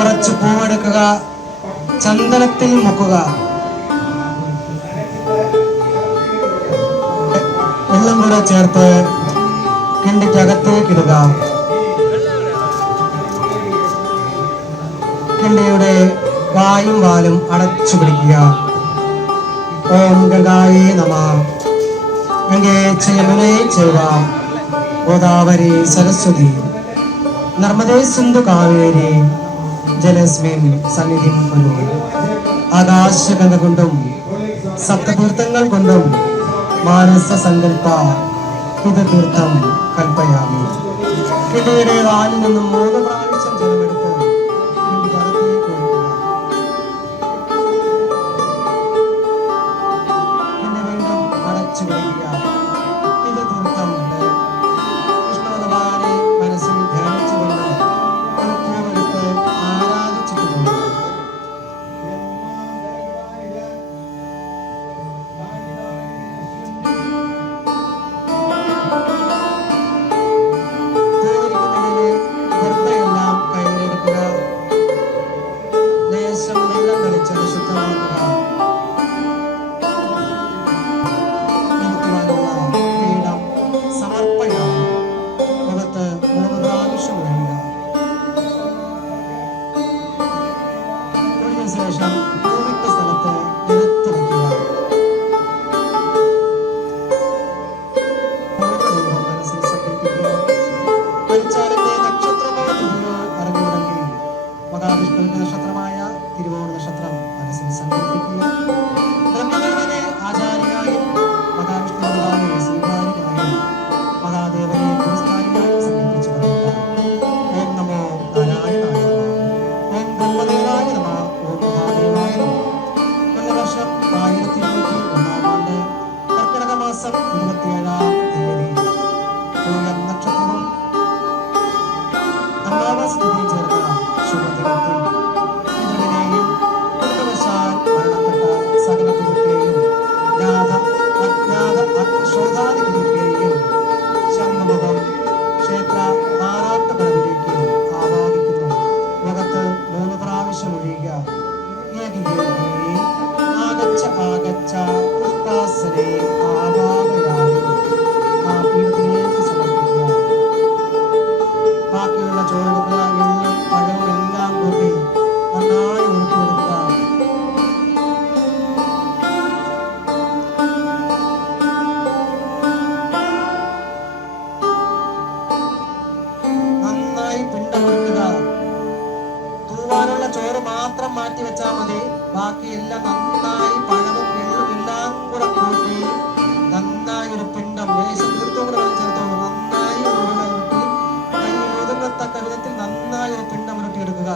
കുറച്ച് പൂവെടുക്കുക, ചന്ദനത്തിൽ മുക്കുക, വെള്ളം കൂടെ ചേർത്ത് കിണ്ടിക്കകത്തേക്കിടുക. കിണ്ടിയുടെ വായും വാലും അടച്ചു പിടിക്കുക. ഓം ഗംഗായേ നമഃ. ഗംഗേ ച യമുനേ ചൈവ ഗോദാവരി സരസ്വതി നർമ്മദേ സിന്ധു കാവേരി ജലസ്മിൻ സന്നിധിം കുരു. ആകാശഗംഗ കൊണ്ടും സപ്തതീർത്ഥങ്ങൾ കൊണ്ടും മാനസ സങ്കല്പ ഇത് തീർത്ഥം കൽപ്പയാമി. കിണ്ടിയുടെ വാലിൽ നിന്നും 3 പ്രാവശ്യം ജലമെടുത്ത് കിണ്ടിക്കകത്തേക്ക് ഒഴിക്കുക. കിണ്ടി വീണ്ടും അടച്ചു പിടിക്കുക. ഇത് തീർത്ഥം കൃഷ്ണ ഭഗവാനെ മനസ്സിൽ ധ്യാനിച്ചുകൊണ്ട് ഒരു പൂവെടുത്ത് ആരാധിച്ചിട്ട് പോകുക. ശേഷം പൂവിട്ട സ്ഥലത്ത് നിലത്ത് വയ്ക്കുക. മനസ്സിൽ സങ്കല്പിക്കുക. മരിച്ചാലിന്റെ നക്ഷത്രമോ തിരുവോ അറിഞ്ഞുകൂടെങ്കിൽ മഹാവിഷ്ണുവിന്റെ നക്ഷത്രമായ തിരുവോണ നക്ഷത്രം മനസ്സിൽ സങ്കല്പിക്കുക. ബ്രഹ്മദേവനെ ആചാര്യനായും മഹാവിഷ്ണു ഭഗവാനെ ശ്രീകാരിയായും മഹാദേവനെ ഗുരുസ്ഥാനിയായും സങ്കല്പിച്ചു പറയുക. ഓം നമോ നാരായണായ നമഃ. ഓം ബ്രഹ്മദേവായ നമഃ. വർഷം 1201 ആണ്ട് കർക്കിടക മാസം 27-ാം തീയതി പൂയം നക്ഷത്രവും അമാവാസി തിഥിയും ചേർന്ന ശുഭദിനത്തിൽ പിതൃവിനെയും കുടുംബവശാൽ മരണപ്പെട്ട സകല പിതൃക്കളെയും ജ്ഞാത അജ്ഞാത അഗ്നിശോധാദി പിതൃക്കളെയും ശംഖുമുഖം ക്ഷേത്ര ആറാട്ടുപടവിലേക്ക് ആവാഹിക്കുന്നു. മുഖത്ത് 3 പ്രാവശ്യം ഒഴിയുക. ആഗച്ഛ ആഗച്ഛ പുഷ്പാസനെ ആവാഹയാമി. ആ പീഠത്തിലേക്ക് സമർപ്പിക്കുക. ബാക്കിയുള്ള ചോറെടുക്കുക. എള്ളും പഴവും എല്ലാം കൂട്ടി നന്നായി ഉരുട്ടിയെടുക്കുക. നന്നായി പിണ്ടമുരുട്ടുക. തൂവാനുള്ള ചോറ് മാത്രം മാറ്റി വെച്ചാൽ മതി. ബാക്കിയെല്ലാം നന്നായി പഴവും എള്ളും എല്ലാം കൂടെ കൂട്ടി നന്നായി ഒരു പിണ്ടം തീർത്ഥവും കൂടെ ചേർത്തോളൂ. നന്നായി ഉരുട്ടി കൈ ഒതുങ്ങത്തക്ക വിധത്തിൽ നന്നായി ഒരു പിണ്ടം ഉരുട്ടിയെടുക്കുക.